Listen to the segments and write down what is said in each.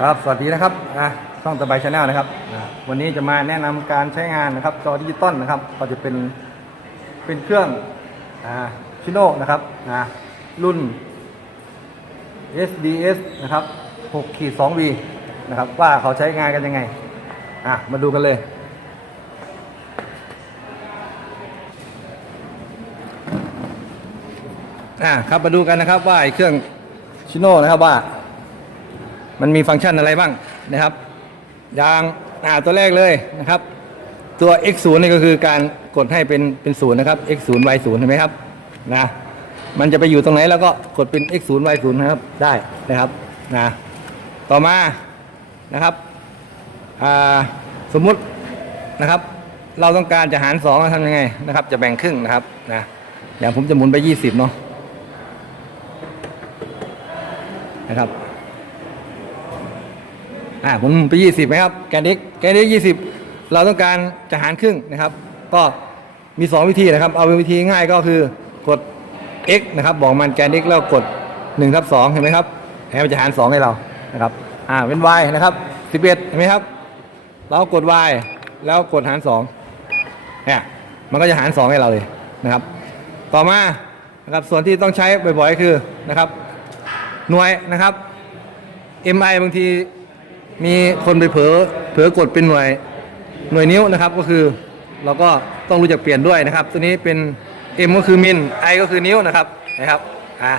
ครับสวัสดีนะครับอะช่องตะไบชาแนลนะครับวันนี้จะมาแนะนำการใช้งานนะครับจอดิจิตอลนะครับ ก็จะเป็นเป็นเครื่องอ่าชิโน่นะครับอะรุ่น SDS นะครับ6ขีด 2V นะครับ ว่าเขาใช้งานกันยังไงอะมาดูกันเลยอ่าครับมาดูกันนะครับว่าเครื่องชิโน่นะครับว่า มันมีฟังก์ชันอะไรบ้างนะครับอย่างอ่าตัวแรกเลยนะครับ ตัว x 0 นี่ก็คือการกดให้เป็นเป็นศูนย์นะครับ x 0 y 0 เห็นไหมครับนะมันจะไปอยู่ตรงไหนแล้วก็กดเป็น x 0 y 0 นะครับได้นะครับนะต่อมานะครับอ่าสมมุตินะครับ เราต้องการจะหาร2เราทำยังไงนะครับ จะแบ่งครึ่งนะครับนะอย่างผมจะหมุนไป 20 เนาะนะครับ อ่าผมไปยี่สิบไหมครับแกนด็กแกนด็กยี่สิบเราต้องการจะหารครึ่งนะครับ ก็มีสองวิธีนะครับ เอาเป็นวิธีง่ายก็คือกด x นะครับ บอกมันแกน x แล้วกด1ทับ2เห็นไหมครับให้มันจะหาร 2 ให้เรานะครับอ่าเป็น y นะครับ11เห็นไหมครับ เรากด y แล้วกดหาร2เนี่ยมันก็จะหาร 2 ให้เราเลยนะครับ ต่อมานะครับส่วนที่ต้องใช้บ่อยๆคือนะครับ หน่วยนะครับ MI บางที มีคนไปเผลอเผลอกดเป็นหน่วยหน่วยนิ้วนะครับก็คือเราก็ต้องรู้จักเปลี่ยนด้วยนะครับตัวนี้เป็น M ก็คือมิล I ก็คือนิ้วนะครับนะครับอ่า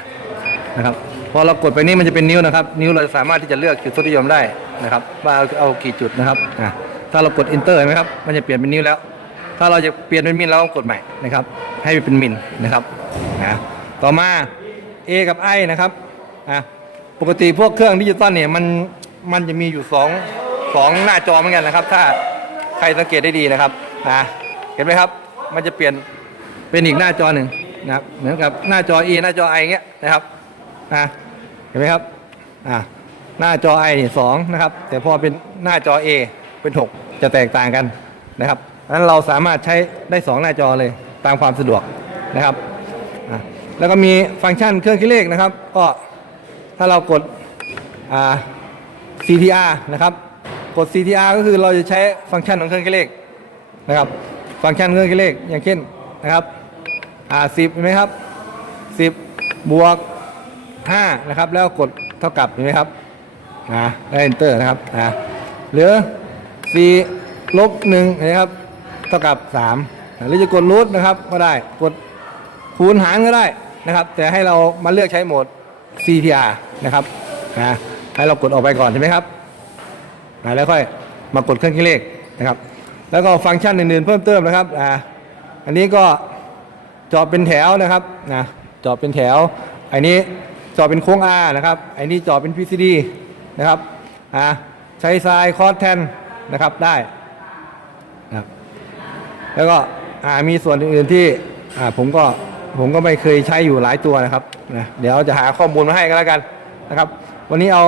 นะครับพอเรากดไปนี่มันจะเป็นนิ้วนะครับ นิ้วเราสามารถที่จะเลือกจุดทศนิยมได้นะครับว่าเอาเอากี่จุดนะครับอ่าถ้าเรากด Enter เห็นไหมครับมันจะเปลี่ยนเป็นนิ้วแล้ว ถ้าเราจะเปลี่ยนเป็นมิลเราต้องกดใหม่นะครับ ให้เป็นมิลนะครับนะต่อมา A กับ I นะครับอะปกติพวกเครื่องดิจิตอลเนี่ยมัน มันจะมีอยู่สองสองหน้าจอเหมือนกันนะครับ ถ้าใครสังเกตได้ดีนะครับนะเห็นไหมครับ มันจะเปลี่ยนเป็นอีกหน้าจอหนึ่งนะครับเหมือนกับหน้าจอ E หน้าจอ I อเงี้ยนะครับนะเห็นไหมครับอ่าหน้าจอ I นี่สองนะครับ แต่พอเป็นหน้าจอ A เป็นหกจะแตกต่างกันนะครับนั้นเราสามารถใช้ได้สองหน้าจอเลยตามความสะดวกนะครับอะแล้วก็มีฟังก์ชันเครื่องคิดเลขนะครับ ก็ถ้าเรากดอ่า CTR นะครับ กด CTR ก็คือเราจะใช้ฟังก์ชันของเครื่องคิดเลขนะครับ ฟังก์ชันเครื่องคิดเลขอย่างเช่นนะครับ อ่า10เห็นไหมครับ10บบวก5นะครับ แล้วกดเท่ากับเห็นไหมครับนะแล้ว enter นะครับนะหรือ4ลบ1เห็นไหมครับ เท่ากับ3หรือจะกดรูทนะครับก็ได้กดคูณหารก็ได้นะครับ แต่ให้เรามาเลือกใช้โหมด CTR นะครับนะ ให้เรากดออกไปก่อนใช่ไหมครับแล้วค่อยมากดเครื่องคิดเลขนะครับ แล้วก็ฟังก์ชันอื่นๆเพิ่มเติมนะครับอ่าอันนี้ก็จอเป็นแถวนะครับนะจอเป็นแถว อันนี้จอเป็นโค้ง R นะครับอันนี้จอเป็น PCD นะครับอ่าใช้ทรายคอร์สแทนนะครับได้นะครับแล้วก็อ่ามีส่วนอื่นๆที่อ่าผมก็ผมก็ไม่เคยใช้อยู่หลายตัวนะครับนะเดี๋ยวจะหาข้อมูลมาให้กันแล้วกันนะครับ วันนี้เอา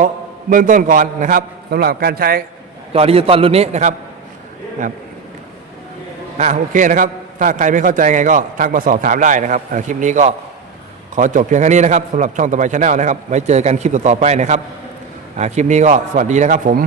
เบื้องต้นก่อนนะครับสำหรับการใช้จอดิจิตอลรุ่นนี้นะครับครับอ่าโอเคนะครับ ถ้าใครไม่เข้าใจไงก็ทักมาสอบถามได้นะครับคลิปนี้ก็ขอจบเพียงแค่นี้นะครับสำหรับช่องต่อไปชาแนลนะครับ ไว้เจอกันคลิปต่อๆไปนะครับคลิปนี้ก็สวัสดีนะครับผม